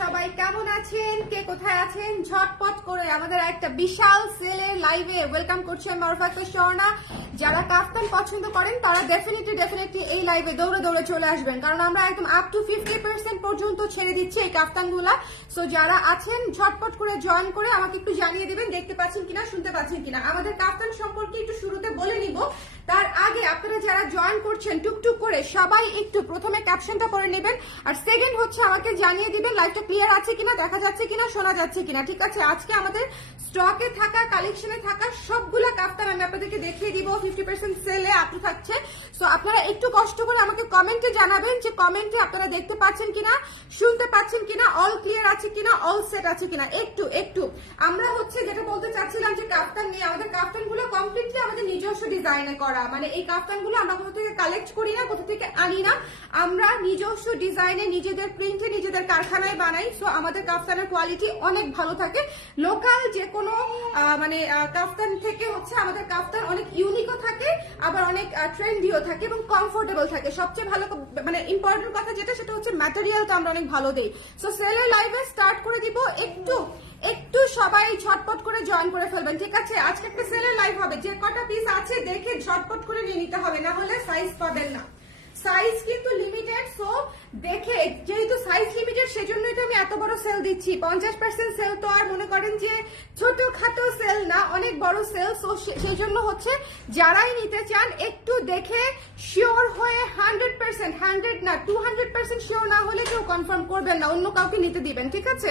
সবাই কেমন আছেন? কে কোথায় আছেন? আমাদের একটা বিশাল সেলের লাইভে ওয়েলকাম যারা পছন্দ করেন, তারা ডেফিনেটলি এই লাইভে দৌড়ে দৌড়ে চলে আসবেন। কারণ আমরা একদম আপ টু ফিফটি পার্সেন্ট পর্যন্ত ছেড়ে এই সো যারা আছেন, ঝটপট করে জয়েন করে আমাকে একটু জানিয়ে দেবেন, দেখতে পাচ্ছেন কিনা, শুনতে পাচ্ছেন কিনা। আমাদের কাফতান সম্পর্কে একটু শুরুতে বলে নিব। তার আগে আপনারা যারা জয়েন করছেন টুকটুক করে সবাই একটু প্রথমে ক্যাপশনটা করে নেবেন আর সেকেন্ড হচ্ছে আমাকে জানিয়ে দিবেন লাইভটা ক্লিয়ার আছে কিনা, দেখা যাচ্ছে কিনা, শোনা যাচ্ছে কিনা। ঠিক আছে, আজকে আমাদের স্টকে থাকা কালেকশনে থাকা সবগুলা কাফতান আমি আপনাদেরকে দেখিয়ে দিব। ফিফটি পার্সেন্ট সেলে আপনি থাকছে। সো আপনারা একটু কষ্ট করে আমাকে কমেন্টে জানাবেন যে কমেন্টে আপনারা দেখতে পাচ্ছেন কিনা, শুনতে পাচ্ছেন কিনা অল ক্লিয়ার আছে কিনা অল সেট আছে কিনা। একটু একটু। আমরা হচ্ছে যেটা বলতে চাচ্ছিলাম যে কাফতান নিয়ে, আমাদের কাফতানগুলো কমপ্লিটলি আমাদের নিজস্ব ডিজাইনে করা। মানে এই কাফতান গুলো আমরা কোথা থেকে কালেক্ট করি না, কোথা থেকে আনি না, আমরা নিজস্ব ডিজাইনে নিজেদের প্রিন্টে নিজেদের কারখানায় বানাই সো আমাদের কাফতানের কোয়ালিটি অনেক ভালো থাকে। লোকাল যে কোনো মানে কাফতান থেকে হচ্ছে আমাদের কাফতান অনেক ইউনিকও থাকে, আবার অনেক ট্রেন্ডিও থাকে এবং কমফোর্টেবল থাকে। সবচেয়ে ভালো মানে ইম্পর্টেন্ট কথা যেটা, সেটা হচ্ছে ম্যাটেরিয়ালটা আমরা অনেক ভালো দিই। সো সেলের লাইফে স্টার্ট করে দিব একটু একটু সবাই ঝটপট করে জয়েন করে ফেলবেন, ঠিক আছে? আজকে একটা সেলের লাইভ হবে, যে কটা পিস আছে দেখে ঝটপট করে নিয়ে নিতে হবে, না হলে সাইজ পাবেন না। সাইজ কিন্তু লিমিটেড সো দেখে, যেহেতু সাইজ লিমিটেড সেজন্যই তো আমি এত বড় সেল দিচ্ছি। পঞ্চাশ পার্সেন্ট সেল তো আর মনে করেন যে ছোট খাটো সেল না, অনেক বড় সেল সো সেই জন্য হচ্ছে যারাই নিতে চান, একটু দেখে শিওর হয়ে হান্ড্রেড পার্সেন্ট হান্ড্রেড না টু হান্ড্রেড পার্সেন্ট শিওর না হলে কেউ কনফার্ম করবেন না, অন্য কাউকে নিতে দিবেন, ঠিক আছে?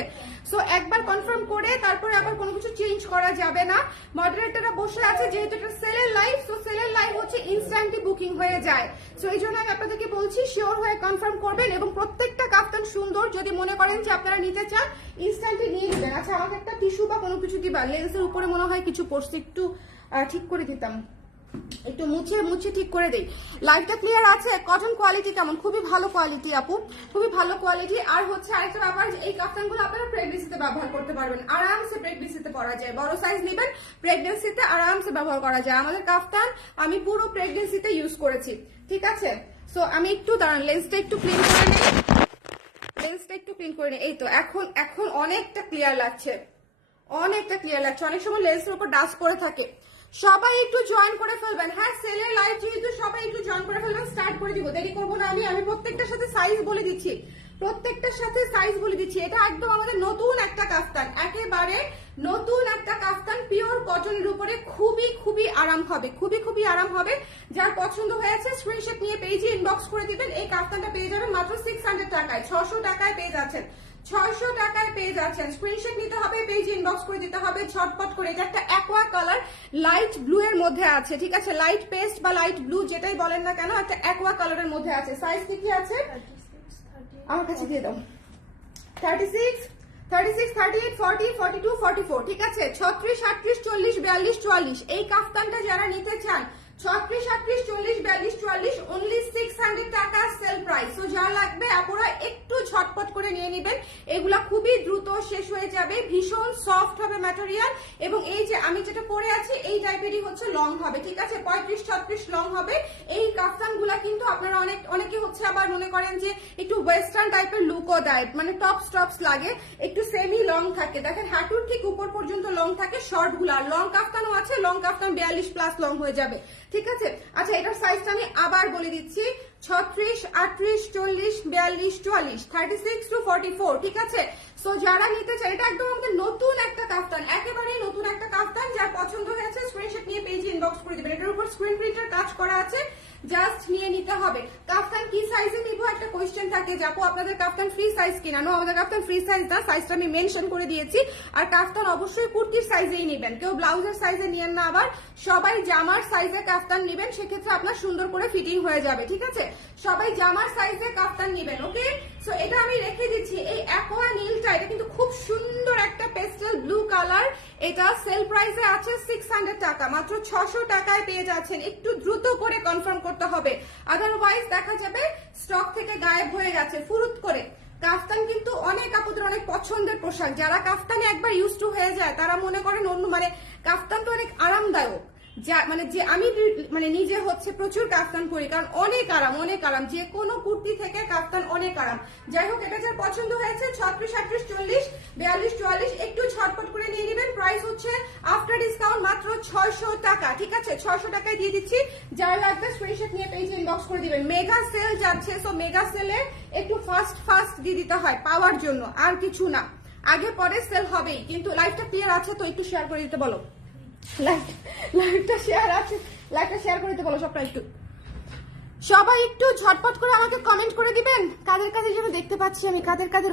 সো একবার কনফার্ম করে তারপরে আবার কোনো কিছু চেঞ্জ করা যাবে না। মডারেটররা বসে আছে, যেহেতু এটা সেলের লাইভ সো সেলের লাইভ হচ্ছে ইনস্ট্যান্টলি বুকিং হয়ে যায়। সো এই জন্য আমি আপনাদেরকে বলছি শিওর হয়ে কনফার্ম করবেন এবং প্রত্যেকটা কাফতান সুন্দর। যদি মনে করেন যে আপনারা নিতে চান ইনস্ট্যান্টলি নিয়ে নেবেন। আচ্ছা আমাকে একটা টিস্যু বা কোনো কিছু দিবা লেন্সের উপরে মনে হয় কিছু পড়ছে একটু ঠিক করে দিতাম। একটু মুছে মুছে ঠিক করে দেই। লাইটটা ক্লিয়ার আছে কটন কোয়ালিটি কেমন? খুবই ভালো কোয়ালিটি আপু, খুবই ভালো কোয়ালিটি আর হচ্ছে আরেকটা ব্যাপার, এই কাফতানগুলো আপনারা প্রেগনেন্সিতে ব্যবহার করতে পারবেন। আরামসে প্রেগনেন্সিতে পরা যায়। বড় সাইজ নেবেন প্রেগনেন্সিতে আরামসে ব্যবহার করা যায়। আমাদের কাফতান আমি পুরো প্রেগনেন্সিতে ইউজ করেছি, ঠিক আছে? সো আমি একটু দাঁড়ান লেন্সটা একটু ক্লিন করে নেই। লেন্সটা একটু ক্লিন করে নিই। এই তো, এখন এখন অনেকটা ক্লিয়ার লাগছে। অনেকটা ক্লিয়ার লাগছে। অনেক সময় লেন্সের উপর ডাস্ট পড়ে থাকে। সবাই একটু জয়েন করে ফেলবেন। হ্যাঁ সেলের লাইভ যেহেতু সবাই একটু জয়েন করে ফেলবেন স্টার্ট করে দিব। দেরি করব না আমি। আমি প্রত্যেকটার সাথে সাইজ বলে দিচ্ছি। প্রত্যেকটার সাথে সাইজ বলে দিচ্ছি। এটা একদম আমাদের নতুন একটা কাফতান একেবারে নতুন একটা কাফতান পিওর কটনের উপরে খুবই খুবই আরাম হবে। খুবই খুবই আরাম হবে। যার পছন্দ হয়েছে স্ক্রিনশট নিয়ে পেজে ইনবক্স করে দিবেন। এই কাফতানটা পেয়ে যাবেন মাত্র সিক্স হান্ড্রেড টাকায়। ছশো টাকায় পেয়ে যাচ্ছেন। ছয়শো টাকায় পেয়ে যাচ্ছেন। স্ক্রিনশট নিতে হবে পেজ ইনবক্স করে দিতে হবে ঝটপট করে। এটা একটা অ্যাকোয়া কালার লাইট ব্লু এর মধ্যে আছে, ঠিক আছে? লাইট পেস্ট বা লাইট ব্লু যেটাই বলেন না কেন, একটা অ্যাকোয়া কালারের মধ্যে আছে। সাইজ কি কি আছে? আমার কাছে দিয়ে দাও। Thirty six thirty six thirty eight forty forty two forty four ঠিক আছে? ছত্রিশ, আটত্রিশ, চল্লিশ, বিয়াল্লিশ, চুয়াল্লিশ। এই কাফতানটা যারা নিতে চান ছত্রিশ আটত্রিশ চল্লিশ, বিয়াল্লিশ, চুয়াল্লিশ only six hundred sale price তো যা লাগবে একটু ঝটপট করে নিয়ে নেবেন। এগুলা খুবই দ্রুত শেষ হয়ে যাবে। ভীষণ সফট হবে ম্যাটেরিয়াল এবং এই যে আমি যেটা পরে আছি, এই টাইপেরই হচ্ছে লং হবে, ঠিক আছে? পঁয়ত্রিশ, ছত্রিশ লং হবে। এই কাফতানগুলা কিন্তু আপনারা অনেক, অনেকে হচ্ছে আবার মনে করেন যে একটু ওয়েস্টার্ন টাইপের লুকও দেয় মানে টপস টপস লাগে। একটু সেমি লং থাকে। দেখেন, হাঁটুর ঠিক উপর পর্যন্ত লং থাকে শর্টগুলা। লং কাফতানও আছে লং কাফতান বিয়াল্লিশ প্লাস লং হয়ে যাবে। ঠিক আছে? আচ্ছা এটার সাইজটা আমি আবার বলে দিচ্ছি। ছত্রিশ, আটত্রিশ, চল্লিশ, বিয়াল্লিশ, চুয়াল্লিশ thirty six to forty four ঠিক আছে? সো যারা নিতে চায়, এটা একদম আমাদের নতুন একটা কাফতান। একেবারেই নতুন একটা কাফতান, যার পছন্দ হয়েছে স্ক্রিনশট নিয়ে পেজে ইনবক্স করে দেবেন। এটার উপর স্ক্রিন প্রিন্টার কাজ করা আছে জাস্ট নিয়ে নিতে হবে। কাফতান কি সাইজে নিব? একটা কোয়েশ্চেন থাকে যে, আপু, আপনাদের কাফতান ফ্রি সাইজ কিনা? নো আমাদের কাফতান ফ্রি সাইজ না সাইজটা আমি মেনশন করে দিয়েছি। আর কাফতান অবশ্যই কুর্তির সাইজেই নেবেন। কেউ ব্লাউজের সাইজে নিয়েন না আবার। সবাই জামার সাইজে কাফতান নেবেন, সেক্ষেত্রে আপনার সুন্দর করে ফিটিং হয়ে যাবে, ঠিক আছে? সবাই জামার সাইজে কাফতান নেবেন ওকে সো এটা আমি রেখে দিচ্ছি। এই অ্যাকোয়া নীলটা এটা কিন্তু খুব সুন্দর একটা পেস্টেল ব্লু কালার এটা সেল প্রাইসে আছে সিক্স হান্ড্রেড টাকা। মাত্র ছশো টাকায় পেয়ে যাচ্ছেন। একটু দ্রুত করে কনফার্ম করতে হবে। আদারওয়াইজ দেখা যাবে স্টক থেকে গায়েব হয়ে গেছে। ফুরুত করে। কাফতান কিন্তু অনেক আপুদের অনেক পছন্দের পোশাক। যারা কাফতানে একবার ইউজ টু হয়ে যায়, তারা মনে করেন অন্য মানে কাফতান তো অনেক আরামদায়ক। যা মানে যে আমি মানে নিজে হচ্ছে প্রচুর কাফতান পরি, কারণ অনেক আরাম অনেক আরাম। যে কোনো কুর্তি থেকে কাফতান অনেক আরাম। যাই হোক, এটা যার পছন্দ হয়েছে, ছত্রিশ, আটত্রিশ, চল্লিশ, বিয়াল্লিশ, চুয়াল্লিশ, একটু ঝটপট করে নিয়ে নেবেন। প্রাইস হচ্ছে আফটার ডিসকাউন্ট মাত্র ছয়শো টাকা, ঠিক আছে? ছয়শো টাকায় দিয়ে দিচ্ছি। যার লাগবে স্ক্রিনশট নিয়ে পেজ ইনবক্স করে দিবেন। মেগা সেল যাচ্ছে সো মেগা সেলে একটু ফাস্ট ফাস্ট দিয়ে দিতে হয় পাওয়ার জন্য, আর কিছু না। আগে পরে সেল হবেই, কিন্তু লাইভটা ক্লিয়ার আছে, তো একটু শেয়ার করে দিতে বলো। লাইভ লাইভটা শেয়ার আছে। শেয়ার একটু। সবাই একটু করে আমাকে কমেন্ট করে দিবেন? কাদের দেখতে পাচ্ছি আমি, কাদের কাদের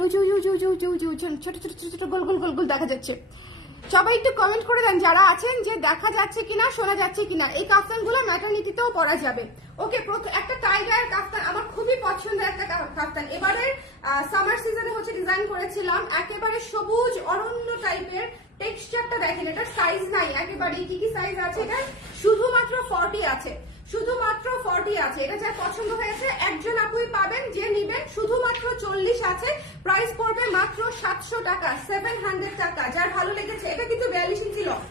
ছোট ছোট ছোট ছোট, গোল গোল গোল দেখা যাচ্ছে। সবাই একটু কমেন্ট করে দেন, যারা আছেন যে দেখা যাচ্ছে কিনা, শোনা যাচ্ছে কিনা, এই কাফতানগুলো ম্যাটারনিটিতেও পরা যাবে। ওকে একটা টাইগার কাফতান আমার খুবই পছন্দের একটা কাফতান। এবারে সামার সিজনে হচ্ছে ডিজাইন করেছিলাম। একেবারে সবুজ, অরণ্য টাইপের টেক্সচারটা দেখেন, এটার সাইজ নাই। একেবারে কি কি সাইজ আছে এটা শুধুমাত্র ফর্টি আছে। শুধুমাত্র ফর্টি আছে। এটা যার পছন্দ হয়েছে, একজন আপুই পাবেন, যে নিবেন শুধুমাত্র চল্লিশ আছে। প্রাইস পড়বে মাত্র সাতশো টাকা সেভেন হান্ড্রেড টাকা। যার ভালো লেগেছে, এটা কিন্তু বিয়াল্লিশ ইঞ্চি লং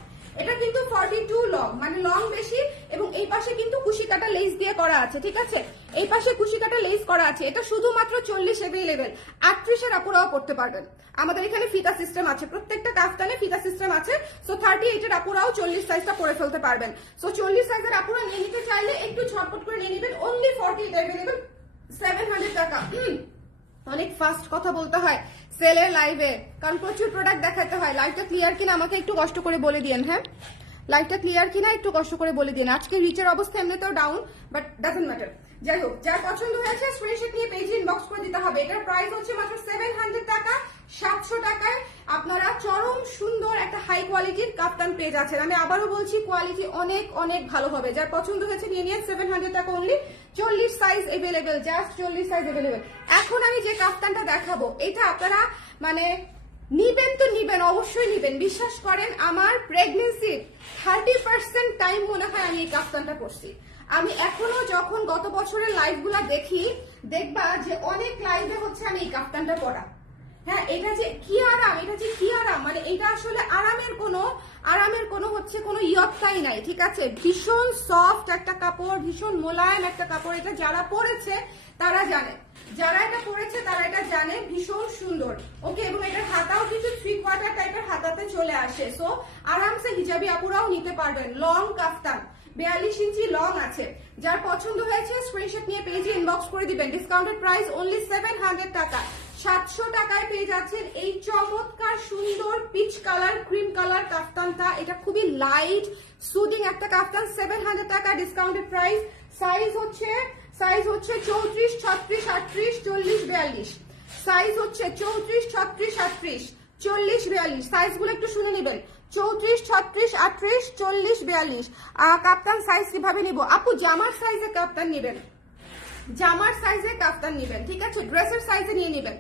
এটা কিন্তু ফর্টি টু লং মানে লং বেশি, এবং এই পাশে কিন্তু কুশি কাটা লেস দিয়ে করা আছে, ঠিক আছে? এই পাশে কুশি কাটা লেস করা আছে। এটা শুধুমাত্র চল্লিশ এভেলেবেল আটত্রিশের আপুরাও করতে পারবেন। আমাদের এখানে ফিতা সিস্টেম আছে। প্রত্যেকটা কাফতানে ফিতা সিস্টেম আছে। সো থার্টি এইটের আপুরাও চল্লিশ সাইজটা পরে ফেলতে পারবেন। সো চল্লিশ সাইজের আপুরা নিয়ে নিতে চাইলে একটু ঝটপট করে নিয়ে নেবেন। Only forty available seven hundred টাকা। অনেক ফাস্ট কথা বলতে হয়। সেলের লাইভে কারণ প্রচুর প্রোডাক্ট দেখাতে হয়। লাইভটা ক্লিয়ার কিনা আমাকে একটু কষ্ট করে বলে দিন হ্যাঁ? লাইভটা ক্লিয়ার কিনা একটু কষ্ট করে বলে দিন। আজকে রিচের অবস্থা এমনিতেও ডাউন বাট ডাজেন্ট ম্যাটার যাই হোক, যার পছন্দ হয়েছে স্ক্রিনশট নিয়ে পেজে ইনবক্স করে দিতে হবে। এটার প্রাইস হচ্ছে মাত্র সেভেন হান্ড্রেড টাকা, সাতশো টাকায় আপনারা চরম সুন্দর একটা হাই কোয়ালিটির কাপ্তান পেজ যাচ্ছেন। আমি আবারও বলছি কোয়ালিটি অনেক অনেক ভালো হবে। যার পছন্দ হয়েছে নিয়ে নিয়ে সেভেন হান্ড্রেড টাকা অনলি চল্লিশ সাইজ এভেলেবেল জাস্ট চল্লিশ সাইজ এভেলেবেল এখন আমি যে কাপ্তানটা দেখাবো, এটা আপনারা মানে নিবেন তো নিবেন, অবশ্যই নিবেন। বিশ্বাস করেন, আমার প্রেগনেন্সির থার্টি পার্সেন্ট টাইম মনে হয় আমি এই কাপ্তানটা করছি। আমি এখনও যখন গত বছরের লাইভগুলা দেখি, দেখবা যে অনেক লাইভে হচ্ছে আমি এই কাপ্তানটা পরা হ্যাঁ এটা যে কি আরাম, এটা যে কি আরাম মানে এটা আসলে আরামের কোনো আরামের কোনো হচ্ছে কোনো ইয়ত্তাই নাই, ঠিক আছে? ভীষণ সফট একটা কাপড়, ভীষণ মোলায়েম একটা কাপড়, এটা যারা পরেছে, তারা জানে। যারা এটা পরেছে তারা এটা জানে, ভীষণ সুন্দর। ওকে এবং এটার হাতাও কিছু থ্রি কোয়ার্টার টাইপের হাতাতে চলে আসে। সো আরামসে হিজাবি আপুরাও নিতে পারবেন। Long kaftan. বিয়াল্লিশ ইঞ্চি লং আছে। যার পছন্দ হয়েছে স্ক্রিনশট নিয়ে পেজে ইনবক্স করে দিবেন। Discounted price only seven hundred টাকা। সাতশো টাকায় পেয়ে যাচ্ছেন এই চমৎকার, সুন্দর পিচ কালার ক্রিম কালার কাফতানটা। এটা খুবই লাইট সুদিং একটা কাফতান। সেভেন হান্ড্রেড টাকা ডিসকাউন্টেড প্রাইস সাইজ হচ্ছে সাইজ হচ্ছে চৌত্রিশ, ছত্রিশ, আটত্রিশ, চল্লিশ, বিয়াল্লিশ। সাইজ হচ্ছে চৌত্রিশ, ছত্রিশ, আটত্রিশ, চল্লিশ, বিয়াল্লিশ। সাইজগুলো একটু শুনে নেবেন। চৌত্রিশ, ছত্রিশ, আটত্রিশ, চল্লিশ, বিয়াল্লিশ। কাপ্তান সাইজ কীভাবে নিব? আপু, জামার সাইজে কাপ্তান নেবেন। জামার সাইজে কাপ্তান নেবেন, ঠিক আছে? ড্রেসের সাইজে নিয়ে নেবেন।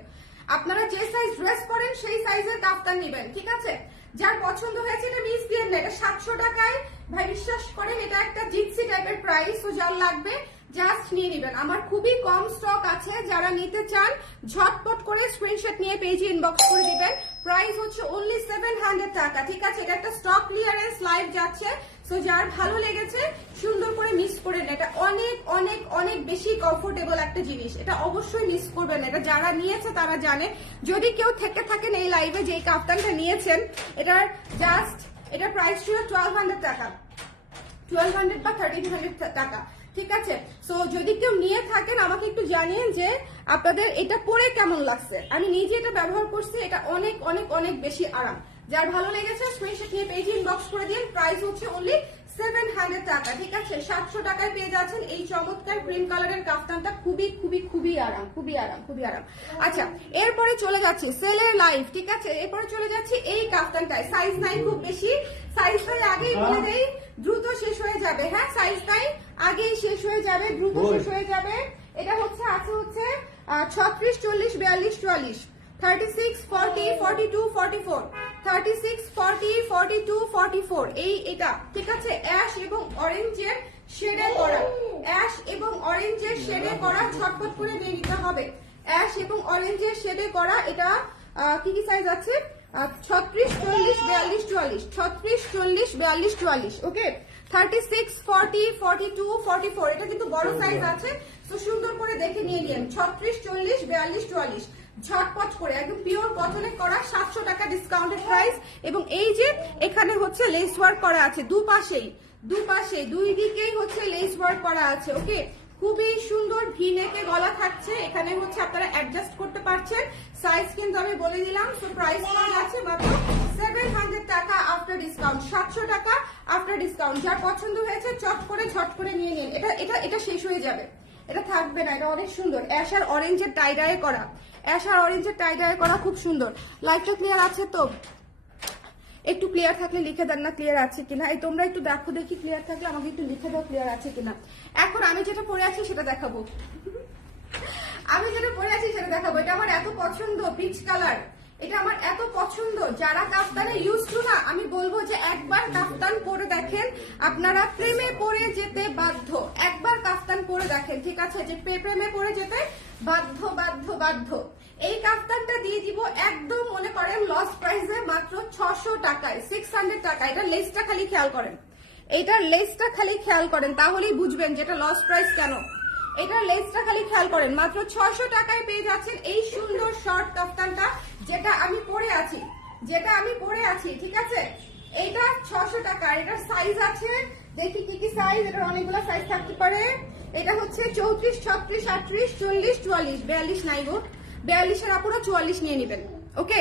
আপনারা যে সাইজ ড্রেস পরেন, সেই সাইজের কাফতান নেবেন, ঠিক আছে? যার পছন্দ হয়েছে এটা মিস দিয়ে না, এটা সাতশো টাকায়। ভাই, বিশ্বাস করেন, এটা একটা জিপসি টাইপের প্রাইস ও যার লাগবে জাস্ট নিয়ে নেবেন। আমার খুবই কম স্টক আছে, যারা নিতে চান, ঝটপট করে স্ক্রিনশট নিয়ে পেজে ইনবক্স করে দিবেন। প্রাইস হচ্ছে অনলি সেভেন হান্ড্রেড টাকা, ঠিক আছে? এটা একটা স্টক ক্লিয়ারেন্স লাইভ যাচ্ছে সো যার ভালো লেগেছে, সুন্দর করে মিস করে না এটা অনেক অনেক অনেক বেশি কমফোর্টেবল একটা জিনিস। এটা অবশ্যই মিস করবেন এটা যারা নিয়েছে, তারা জানে। যদি কেউ থেকে থাকেন এই লাইভে যে কাপ্তানটা নিয়েছেন, এটার জাস্ট এটার প্রাইস ছিল টুয়েলভ হান্ড্রেড টাকা। টুয়েলভ বা থার্টিন হান্ড্রেড টাকা। ঠিক আছে? সো যদি কেউ নিয়ে থাকেন, আমাকে একটু জানিয়ে যে আপনাদের এটা পরে কেমন লাগছে? আমি নিজে এটা ব্যবহার করছি, এটা অনেক অনেক অনেক বেশি আরাম। যার ভালো লেগেছে স্ক্রিনশট নিয়ে পেজে ইনবক্স করে দিন। প্রাইস হচ্ছে অনলি সেভেন হান্ড্রেড টাকা, ঠিক আছে? সাতশো টাকায় পেয়ে যাচ্ছেন এই চমৎকার ক্রিম কালারের কাফতানটা। খুবই খুবই খুবই আরাম খুবই আরাম খুবই আরাম। আচ্ছা এরপরে চলে যাচ্ছি সেলের লাইফ ঠিক আছে? এরপরে চলে যাচ্ছি এই কাফতানটায়। সাইজ নাই, খুব বেশি। সাইজ হয় আগেই বলে দেই। দ্রুত শেষ হয়ে যাবে হ্যাঁ সাইজ নাই আগেই শেষ হয়ে যাবে দ্রুত শেষ হয়ে যাবে। এটা হচ্ছে আছে হচ্ছে ছত্রিশ চল্লিশ বিয়াল্লিশ চুয়াল্লিশ thirty six forty forty two forty four thirty six forty forty two forty four এই এটা ঠিক আছে? অ্যাশ এবং অরেঞ্জের শেডে করা। অ্যাশ এবং অরেঞ্জের শেডে করা ছটফট করে নিয়ে নিতে হবে। অ্যাশ এবং অরেঞ্জের শেডে করা এটা কি কি সাইজ আছে? ছত্রিশ চল্লিশ বিয়াল্লিশ চুয়াল্লিশ। ছত্রিশ চল্লিশ বিয়াল্লিশ চুয়াল্লিশ। Okay thirty six forty forty two forty four এটা কিন্তু বড় সাইজ আছে। তো সুন্দর করে দেখে নিয়ে নিন ছত্রিশ চল্লিশ বিয়াল্লিশ চুয়াল্লিশ। ঝটপট করে একদম পিওর কটনে করা সাতশো টাকা ডিসকাউন্টেড প্রাইস এবং এই যে এখানে হচ্ছে লেস ওয়ার্ক করা আছে দুপাশেই দুপাশে দুই দিকেই হচ্ছে লেস ওয়ার্ক করা আছে। ওকে খুবই সুন্দর ভি নেকে গলা থাকছে। এখানে হচ্ছে আপনারা অ্যাডজাস্ট করতে পারছেন। সাইজ কিন্তু আমি বলে দিলাম সো প্রাইস আছে মাত্র সেভেন হান্ড্রেড টাকা আফটার ডিসকাউন্ট সাতশো টাকা আফটার ডিসকাউন্ট যার পছন্দ হয়েছে, চট করে ঝট করে নিয়ে নিন। এটা এটা এটা শেষ হয়ে যাবে। এটা থাকবে না, এটা অনেক সুন্দর। অ্যাশ আর অরেঞ্জের টাইডায়ে করা। অ্যাশ আর অরেঞ্জের টাইডায়ে করা খুব সুন্দর। লাইটটা ক্লিয়ার আছে তো? একটু ক্লিয়ার থাকলে লিখে দেন না ক্লিয়ার আছে কিনা। এই তোমরা একটু দেখো দেখি ক্লিয়ার থাকলে আমাকে একটু লিখে দাও ক্লিয়ার আছে কিনা। এখন আমি যেটা পড়ে আছি সেটা দেখাবো। আমি যেটা পরে আছি সেটা দেখাবো। এটা আমার এত পছন্দ পিচ কালার এটা আমার এত পছন্দ। যারা কাফতানে ইউজ টু না, আমি বলব যে একবার কাফতান পরে দেখেন, আপনারা প্রেমে পরে যেতে বাধ্য। একবার কাফতান পরে দেখেন, ঠিক আছে? যে প্রে- প্রেমে পরে যেতে বাধ্য বাধ্য বাধ্য। এই কাফতানটা দিয়ে দিব, একদম মনে করেন লস প্রাইসে মাত্র ছশো টাকায় সিক্স হান্ড্রেড টাকা এটা লেসটা খালি খেয়াল করেন। এটার লেসটা খালি খেয়াল করেন, তাহলেই বুঝবেন যেটা লস প্রাইস কেন। এটার লেসটা খালি খেয়াল করেন, মাত্র ছশো টাকায় পেয়ে যাচ্ছেন এই সুন্দর শর্ট কাফতানটা যেটা আমি পরে আছি, যেটা আমি পরে আছি, ঠিক আছে? এটা ছশো টাকা এটার সাইজ আছে, দেখি কি কি সাইজ এটার অনেকগুলো সাইজ থাকতে পারে। এটা হচ্ছে চৌত্রিশ, ছত্রিশ, আটত্রিশ, চল্লিশ, চুয়াল্লিশ, বিয়াল্লিশ নাই গো। বিয়াল্লিশের আপুরা চুয়াল্লিশ নিয়ে নেবেন। ওকে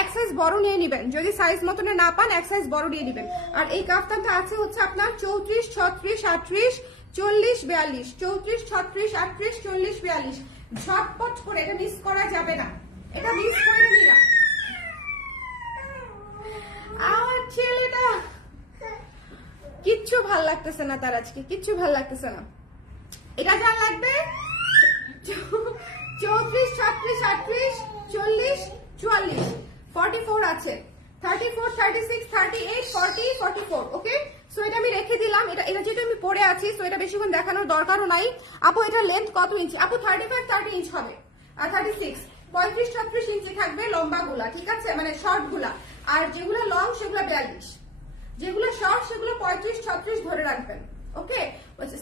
এক সাইজ বড় নিয়ে নেবেন। যদি সাইজ মতনে না পান এক সাইজ বড় নিয়ে নেবেন। আর এই কাফতানটা আছে হচ্ছে আপনার চৌত্রিশ, ছত্রিশ, আটত্রিশ, চল্লিশ, বিয়াল্লিশ। চৌত্রিশ, ছত্রিশ, আটত্রিশ, চল্লিশ, বিয়াল্লিশ। ঝটপট করে এটা মিস করা যাবে না। এটা মিস করে নিলাম আমার ছেলেটা। কিচ্ছু ভালো লাগতেছে না তার আজকে, কিচ্ছু ভালো লাগতেছে না। এটা যা লাগবে? চৌত্রিশ, ছত্রিশ, আটত্রিশ, চল্লিশ চুয়াল্লিশ। ফর্টি ফোর আছে। Thirty four thirty six thirty eight forty forty four okay so আমি রেখে দিলাম। এটা এটা যেহেতু আমি পরে আছি সো বেশিক্ষণ দেখানোর দরকারও নাই। আপু, এটা লেন্থ কত ইঞ্চি আপু থার্টি ফাইভ থার্টি ইঞ্চ হবে। আর থার্টি সিক্স পঁয়ত্রিশ, ছত্রিশ ইঞ্চি থাকবে লম্বা ঠিক আছে? মানে শর্ট আর যেগুলো লং সেগুলো বিয়াল্লিশ। যেগুলো শর্ট সেগুলো পঁয়ত্রিশ, ছত্রিশ ধরে রাখবেন ওকে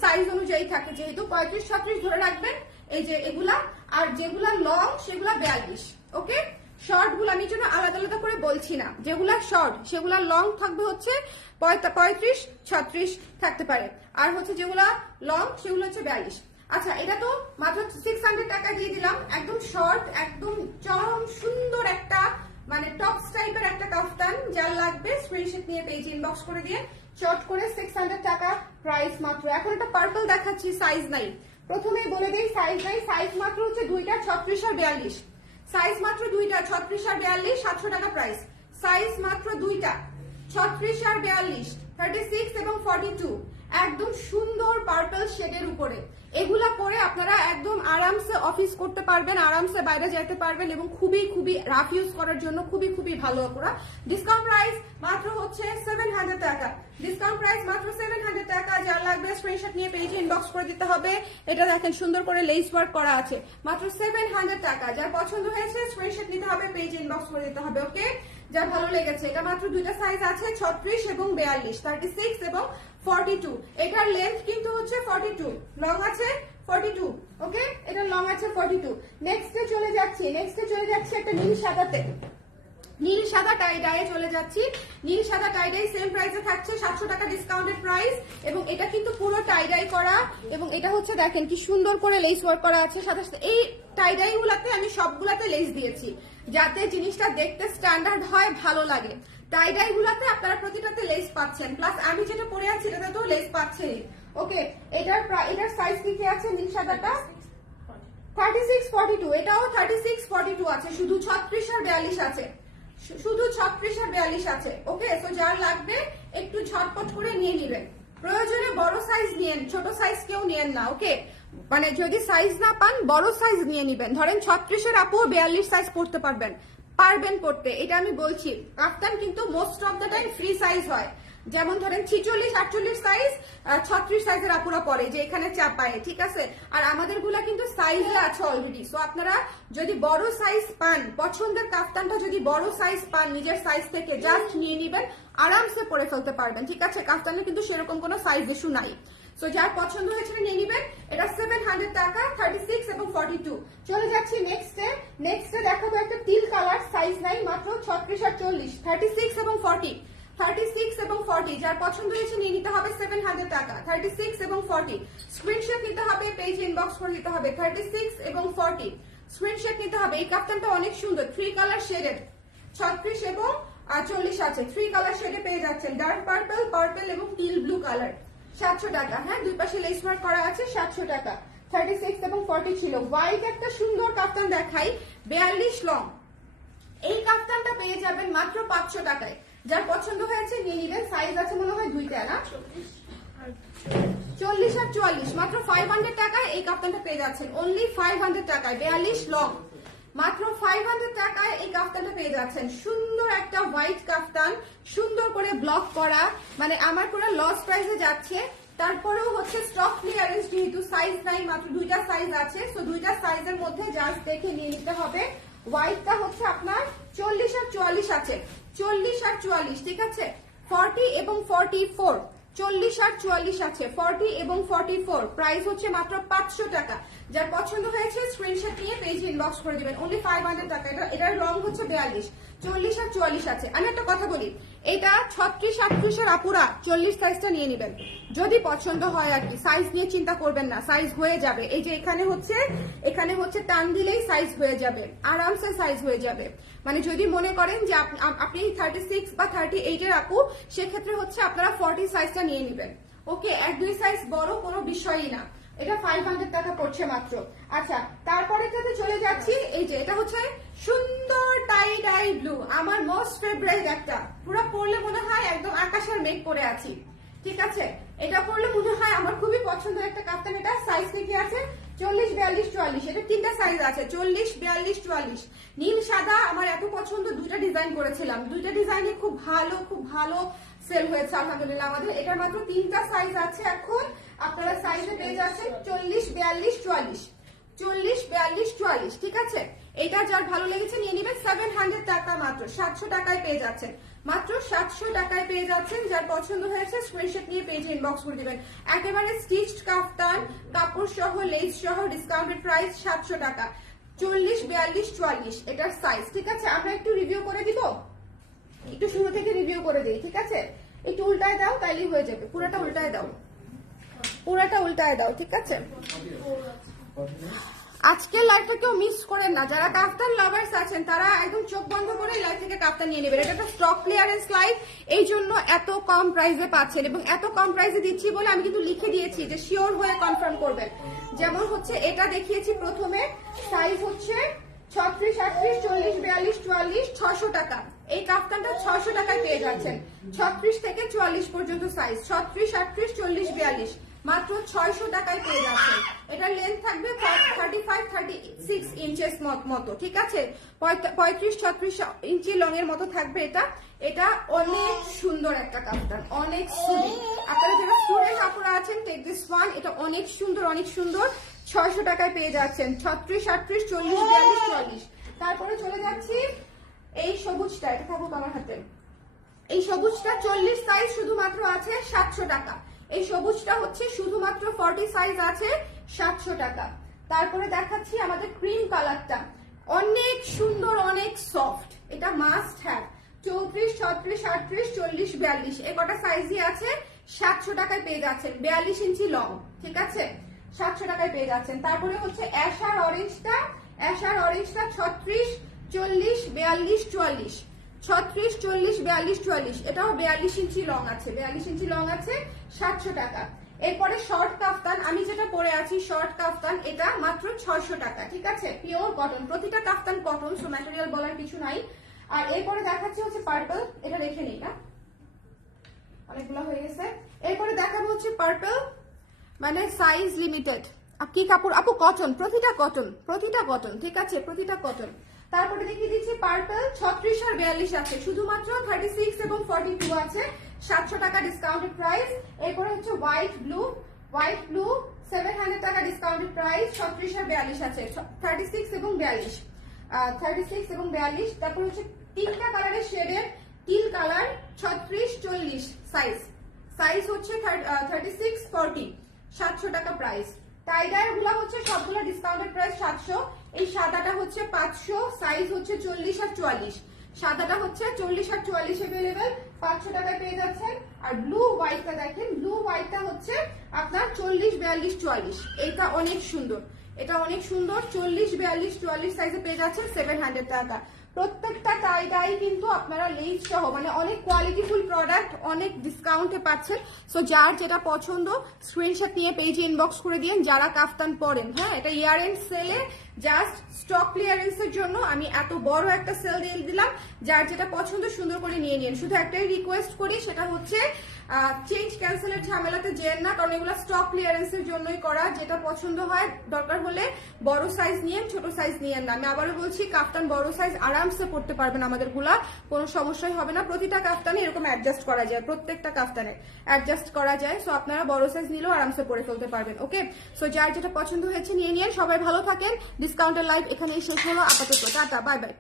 সাইজ অনুযায়ী থাকে যেহেতু, পঁয়ত্রিশ, ছত্রিশ ধরে রাখবেন, এই যে এগুলা। আর যেগুলা লং সেগুলা বিয়াল্লিশ ওকে শর্টগুলো আমি জন্য আলাদা আলাদা করে বলছি না। যেগুলা শর্ট, সেগুলা লং থাকবে হচ্ছে পঁয়তা- পঁয়ত্রিশ, ছত্রিশ থাকতে পারে। আর হচ্ছে যেগুলা লং সেগুলো হচ্ছে বিয়াল্লিশ। আচ্ছা এটা তো মাত্র সিক্স হান্ড্রেড টাকা দিয়ে দিলাম। একদম শর্ট একদম চরম সুন্দর একটা মানে টপস টাইপের একটা কাফতান। যার লাগবে স্ক্রিনশট নিয়ে পেজ ইনবক্স করে দিয়ে চট করে সিক্স হান্ড্রেড টাকা প্রাইস মাত্র। এখন একটা পার্পল দেখাচ্ছি সাইজ নাই। প্রথমে বলে দিই সাইজ নাই। সাইজ মাত্র হচ্ছে দুইটা, ছত্রিশ আর বিয়াল্লিশ। সাইজ মাত্র দুইটা, ছত্রিশ আর বিয়াল্লিশ, সাতশো টাকা প্রাইস সাইজ মাত্র দুইটা, ছত্রিশ আর বিয়াল্লিশ থার্টি সিক্স এবং ফর্টি টু একদম সুন্দর পার্পল শেডের উপরে। এগুলা পরে আপনারা একদম আরামসে অফিস করতে পারবেন, আরামসে বাইরে যেতে পারবেন এবং খুবই খুবই রাফ ইউজ করার জন্য খুবই খুবই ভালো আপনারা ডিসকাউন্ট প্রাইস মাত্র হচ্ছে সেভেন হান্ড্রেড টাকা। ডিসকাউন্ট প্রাইস মাত্র সেভেন হান্ড্রেড টাকা, যার লাগবে স্ক্রিনশট নিয়ে পেজে ইনবক্স করে দিতে হবে। এটা দেখেন সুন্দর করে লেস ওয়ার্ক করা আছে। মাত্র সেভেন হান্ড্রেড টাকা। যার পছন্দ হয়েছে স্ক্রিনশট নিতে হবে পেজে ইনবক্স করে দিতে হবে ওকে যা ভালো লেগেছে। এটা মাত্র দুইটা সাইজ আছে, ছত্রিশ এবং বিয়াল্লিশ থার্টি সিক্স এবং ফর্টি টু এটার লেন্থ কিন্তু হচ্ছে ফর্টি টু লং আছে? ফর্টি টু ওকে এটা লং আছে ফর্টি টু নেক্সটে চলে যাচ্ছি। নেক্সটে চলে যাচ্ছি একটা নীল সাদাতে। নীল সাদা টাই ডায়ে চলে যাচ্ছি। নীল সাদা টাই ডাই সেম প্রাইসে থাকছে সাতশো টাকা ডিসকাউন্টেড প্রাইস এবং এটা কিন্তু পুরো টাই ডাই করা এবং এটা হচ্ছে দেখেন কি সুন্দর করে লেস ওয়ার্ক করা আছে। সাথে এই টাই ডাই গুলাতে আমি সবগুলাতে লেস দিয়েছি। যাতে জিনিসটা দেখতে স্ট্যান্ডার্ড হয়, ভালো লাগে। টাই ডাই গুলাতে আপনারা প্রতিটাতে লেস পাচ্ছেন। প্লাস আমি যেটা পরে আছি এটাতে তো লেস পাচ্ছেন ওকে এটার এটার সাইজ কি কি আছে নীল সাদাটা? থার্টি সিক্স ফর্টি টু এটাও থার্টি সিক্স ফর্টি টু আছে। শুধু ছত্রিশ আর বিয়াল্লিশ আছে। শুধু ছত্রিশ আর বিয়াল্লিশ আছে। ওকে তো যার লাগবে একটু ঝটপট করে নিয়ে নিবেন। প্রয়োজনে বড় সাইজ নিয়েন, ছোট সাইজ কেউ নিয়েন না ওকে মানে যদি সাইজ না পান, বড় সাইজ নিয়ে নিবেন। ধরেন ছত্রিশের আপু বিয়াল্লিশ সাইজ পড়তে পারবেন। পারবেন পড়তে এটা আমি বলছি। কাফতান কিন্তু most of the time free size হয়। যেমন ধরেন ছিচল্লিশ, আটচল্লিশ সাইজ ছত্রিশ সাইজের আপুরা পরে, যে এখানে চাপায়, ঠিক আছে? আর আমাদেরগুলা কিন্তু সাইজে আছে অলরেডি সো আপনারা যদি বড় সাইজ পান, পছন্দের কাফতানটা যদি বড় সাইজ পান, নিজের সাইজ থেকে জাস্ট নিয়ে নিবেন, আরামসে পরে ফেলতে পারবেন, ঠিক আছে? কাফতানের কিন্তু সেরকম কোনো সাইজ ইস্যু নাই। সো যার পছন্দ হয়েছে নিয়ে নিবেন এটা সেভেন হান্ড্রেড টাকা থার্টি সিক্স এবং ফর্টি টু চলে যাচ্ছি নেক্সট এ। নেক্সটে নেক্সটে দেখাবো একটা তিল কালার সাইজ নাই, মাত্র ছত্রিশ আর চল্লিশ। থার্টি সিক্স এবং ফর্টি থার্টি সিক্স এবং ফর্টি যার পছন্দ হয়েছে নিয়ে নিতে হবে সেভেন হান্ড্রেড টাকা। থার্টি সিক্স এবং ফর্টি স্ক্রিনশট নিতে হবে পেজ ইনবক্স করে নিতে হবে। থার্টি সিক্স এবং ফর্টি স্ক্রিনশট নিতে হবে। এই কাপ্তানটা অনেক সুন্দর। থ্রি কালার শেডেড ছত্রিশ এবং চল্লিশ আছে। থ্রি কালার শেডে পেয়ে যাচ্ছেন। ডার্ক পার্পল পার্পল এবং টিল ব্লু কালার সাতশো টাকা। হ্যাঁ দুই পাশে লেস মার্ক করা আছে, সাতশো টাকা। থার্টি সিক্স এবং ফর্টি ছিল। হোয়াইট একটা সুন্দর কাপ্তান দেখাই, বেয়াল্লিশ লং এই কাপ্তানটা পেয়ে যাবেন মাত্র পাঁচশো টাকায়। যার পছন্দ হয়েছে নিয়ে নিবেন সাইজ আছে মনে হয় দুইটা, না? চল্লিশ আর চুয়াল্লিশ, মাত্র ফাইভ হান্ড্রেড টাকায় এই কাপ্তানটা পেয়ে যাচ্ছেন। অনলি ফাইভ হান্ড্রেড টাকায়, বিয়াল্লিশ লং মাত্র ফাইভ হান্ড্রেড টাকায় এই কাফতানটা পেয়ে যাচ্ছেন। সুন্দর একটা হোয়াইট কাফতান, সুন্দর করে ব্লক করা। মানে আমার পুরো লস প্রাইসে যাচ্ছে। তারপরেও হচ্ছে স্টক ক্লিয়ারেন্স যেহেতু সাইজ নাই, মাত্র দুইটা সাইজ আছে। তো দুইটা সাইজের মধ্যে জাস্ট দেখে নিয়ে নিতে হবে। হোয়াইটটা হচ্ছে আপনার চল্লিশ আর চুয়াল্লিশ আছে। চল্লিশ আর চুয়াল্লিশ, ঠিক আছে? ফর্টি এবং ফর্টি ফোর চল্লিশ আর চুয়াল্লিশ আছে ফর্টি এবং ফর্টি ফোর প্রাইস হচ্ছে মাত্র পাঁচশো টাকা। যার পছন্দ হয়েছে স্ক্রিনশট নিয়ে পেজ ইনবক্স করে দেবেন। অনলি ফাইভ হান্ড্রেড টাকা। এটা এটার রং হচ্ছে বিয়াল্লিশ। চল্লিশ আর চুয়াল্লিশ আছে। আমি একটা কথা বলি। এটা ছত্রিশ আটত্রিশের আপুরা চল্লিশ সাইজটা নিয়ে নেবেন। যদি পছন্দ হয় আর কি সাইজ নিয়ে চিন্তা করবেন না। সাইজ হয়ে যাবে। এই যে এখানে হচ্ছে এখানে হচ্ছে টান দিলেই সাইজ হয়ে যাবে। আরামসে সাইজ হয়ে যাবে। মানে যদি মনে করেন যে আপ- আপ- আপনি থার্টি সিক্স বা থার্টি এইটের আপু, সেক্ষেত্রে হচ্ছে আপনারা ফর্টি সাইজটা নিয়ে নেবেন। ওকে এক দুই সাইজ বড় কোনো বিষয়ই না। এটা ফাইভ হান্ড্রেড টাকা পড়ছে মাত্র। আচ্ছা তারপরেটাতে চলে যাচ্ছি। এই যে, এটা হচ্ছে সুন্দর টাই ডাই ব্লু আমার মোস্ট ফেভারিট একটা। পুরো পরলে মনে হয় একদম আকাশের মেঘ পরে আছি। ঠিক আছে? এটা পরলে মনে হয় আমার খুবই পছন্দের একটা কাপ্তান। এটা সাইজ থেকে আছে চল্লিশ, বিয়াল্লিশ, চুয়াল্লিশ। এটা তিনটা সাইজ আছে। চল্লিশ, বিয়াল্লিশ, চুয়াল্লিশ। নীল, সাদা, আমার এত পছন্দ, দুইটা ডিজাইন করেছিলাম। দুইটা ডিজাইনে খুব ভালো খুব ভালো সেল হয়েছে, আলহামদুলিল্লাহ, আমাদের। এটার মাত্র তিনটা সাইজ আছে এখন। আপনারা সাইজে পেয়ে যাচ্ছেন চল্লিশ, বিয়াল্লিশ, চুয়াল্লিশ। চল্লিশ, বিয়াল্লিশ, চুয়াল্লিশ, ঠিক আছে? এটা যার ভালো লেগেছে, নিয়ে নেবেন সেভেন হান্ড্রেড টাকা মাত্র। সাতশো টাকায় পেয়ে যাচ্ছেন। মাত্র সাতশো টাকায় পেয়ে যাচ্ছেন, যার পছন্দ হয়েছে স্ক্রিনশট নিয়ে পেজে ইনবক্স করে দিবেন। একেবারে স্টিচড কাফতান, কাপড় সহ লেস সহ ডিসকাউন্টেড প্রাইস সাতশো টাকা। চল্লিশ, বিয়াল্লিশ, চুয়াল্লিশ, এটার সাইজ ঠিক আছে? আমরা একটু রিভিউ করে দিব? একটু শুরু থেকে রিভিউ করে দিই, ঠিক আছে? একটু উল্টায় দাও, তাইলেই হয়ে যাবে। পুরোটা উল্টায় দাও। পুরোটা উল্টায় দাও, ঠিক আছে? আজকের লাইভটা কেউ মিস করেন না। যারা কাফতান লাভার্স আছেন, তারা একদম চোখ বন্ধ করে লাইভ থেকে কাফতান নিয়ে নেবেন। এটা একটা স্টক ক্লিয়ারেন্স লাইভ এই জন্য এত কম প্রাইসে পাচ্ছেন এবং এত কম প্রাইসে দিচ্ছি বলে আমি কিন্তু লিখে দিয়েছি যে শিওর হয়ে কনফার্ম করবেন। যেমন হচ্ছে এটা দেখিয়েছি প্রথমে সাইজ হচ্ছে ছত্রিশ, আটত্রিশ, চল্লিশ, বিয়াল্লিশ, চুয়াল্লিশ, ছশো টাকা। এই কাফতানটা ছশো টাকায় পেয়ে যাচ্ছেন। ছত্রিশ থেকে চুয়াল্লিশ পর্যন্ত সাইজ ছত্রিশ, আটত্রিশ, চল্লিশ, বিয়াল্লিশ। মাত্র ছয়শো টাকায় পেয়ে যাচ্ছেন এটার লেন্থ থাকবে thirty five thirty six inches মতো, ঠিক আছে? পঁয়ত্রিশ, ছত্রিশ ইঞ্চি লং এর মতো থাকবে এটা। এটা অনেক সুন্দর একটা কাপ্তান অনেক আপনারা যারা স্টুডেন্ট আপনারা আছেন টেক দিস ওয়ান এটা অনেক সুন্দর অনেক সুন্দর। ছয়শো টাকায় পেয়ে যাচ্ছেন। ছত্রিশ, আটত্রিশ, চল্লিশ, বিয়াল্লিশ, চুয়াল্লিশ। তারপরে চলে যাচ্ছি এই সবুজটা, এটা থাকুক আমার হাতে। এই সবুজটা চল্লিশ সাইজ শুধুমাত্র আছে সাতশো টাকা। এই সবুজটা হচ্ছে শুধুমাত্র ফর্টি সাইজ আছে, সাতশো টাকা। তারপরে দেখাচ্ছি আমাদের ক্রিম কালারটা অনেক সুন্দর, অনেক সফট এটা মাস্ট হ্যাভ চৌত্রিশ, ছত্রিশ, আটত্রিশ, চল্লিশ, বিয়াল্লিশ। এ কটা সাইজই আছে, সাতশো টাকায় পেয়ে যাচ্ছেন। বিয়াল্লিশ ইঞ্চি লং ঠিক আছে? সাতশো টাকায় পেয়ে যাচ্ছেন। তারপরে হচ্ছে অ্যাশার অরেঞ্জটা অ্যাশার অরেঞ্জটা ছত্রিশ, চল্লিশ, বিয়াল্লিশ, চুয়াল্লিশ। ছত্রিশ, চল্লিশ, বিয়াল্লিশ, চুয়াল্লিশ। এটাও বিয়াল্লিশ ইঞ্চি লং আছে। বিয়াল্লিশ ইঞ্চি লং আছে, সাতশো টাকা। এরপরে শর্ট কাফতান। আমি যেটা পরে আছি শর্ট কাফতান, এটা মাত্র ছয়শো টাকা, ঠিক আছে? পিওর কটন প্রতিটা কাফতান কটন সো ম্যাটেরিয়াল বলার কিছু নাই। আর এরপরে দেখাচ্ছি হচ্ছে পার্পল এটা রেখে নিই না অনেকগুলো হয়ে গেছে। এরপরে দেখাবো হচ্ছে পার্পল মানে সাইজ লিমিটেড কি কাপড়? আপু কটন প্রতিটা কটন প্রতিটা কটন ঠিক আছে? প্রতিটা কটন তারপরে দেখিয়ে দিচ্ছি পার্পল ছত্রিশ আর বিয়াল্লিশ আছে। শুধুমাত্র থার্টি সিক্স এবং ফর্টি টু আছে। সাতশো টাকা ডিসকাউন্টেড প্রাইস এরপরে হচ্ছে white blue white blue seven hundred টাকা ডিসকাউন্টেড প্রাইস ছত্রিশ আর বিয়াল্লিশ আছে। থার্টি সিক্স এবং বিয়াল্লিশ। থার্টি সিক্স এবং বিয়াল্লিশ। তারপর হচ্ছে তিনটা কালারের শেডের তিল কালার ছত্রিশ, চল্লিশ সাইজ সাইজ হচ্ছে থার্টি সিক্স ফর্টি সাতশো টাকা প্রাইস টাইগারগুলো হচ্ছে সবগুলো ডিসকাউন্টেড প্রাইস সাতশো। এই সাদাটা হচ্ছে পাঁচশো সাইজ হচ্ছে চল্লিশ আর চুয়াল্লিশ। সাদাটা হচ্ছে চল্লিশ আর চুয়াল্লিশ অ্যাভেলেবেল পাঁচশো টাকায় পেয়ে যাচ্ছেন। আর ব্লু হোয়াইটটা দেখেন ব্লু হোয়াইটটা হচ্ছে আপনার চল্লিশ, বিয়াল্লিশ, চুয়াল্লিশ। এটা অনেক সুন্দর। এটা অনেক সুন্দর, চল্লিশ, বিয়াল্লিশ, চুয়াল্লিশ সাইজে পেয়ে যাচ্ছেন সেভেন হান্ড্রেড টাকা। প্রত্যেকটা টাইডাই কিন্তু আপনারা লেস সহ মানে অনেক কোয়ালিটিফুল প্রোডাক্ট অনেক ডিসকাউন্টে পাচ্ছেন। সো যার যেটা পছন্দ স্ক্রিনশট নিয়ে পেজে ইনবক্স করে দিন যারা কাফতান পরেন। হ্যাঁ এটা ইয়ার এন্ড সেলে জাস্ট স্টক ক্লিয়ারেন্স এর জন্য আমি এত বড় একটা সেল দিয়ে দিলাম। যার যেটা পছন্দ, সুন্দর করে নিয়ে নিন। শুধু একটাই রিকোয়েস্ট করি, সেটা হচ্ছে চেঞ্জ ক্যান্সেলের ঝামেলাতে যেন না, কারণ এগুলো স্টক ক্লিয়ারেন্স এর জন্যই করা। যেটা পছন্দ হয়, দরকার হলে বড় সাইজ নিয়ে ছোট সাইজ নিয়ে না। আমি আবারও বলছি, কাফতান বড় সাইজ আরামসে পড়তে পারবেন আমাদেরগুলা কোনো সমস্যাই হবে না। প্রতিটা কাফতানে এরকম অ্যাডজাস্ট করা যায়, প্রত্যেকটা কাফতানে অ্যাডজাস্ট করা যায়। সো আপনারা বড় সাইজ নিলেও আরামসে পরে ফেলতে পারবেন ওকে সো যার যেটা পছন্দ হয়েছে, নিয়ে নিয়ে সবাই ভালো থাকেন ডিসকাউন্টের লাইভ এখানেই শেষ হলো। আপাতত, টাটা বাই বাই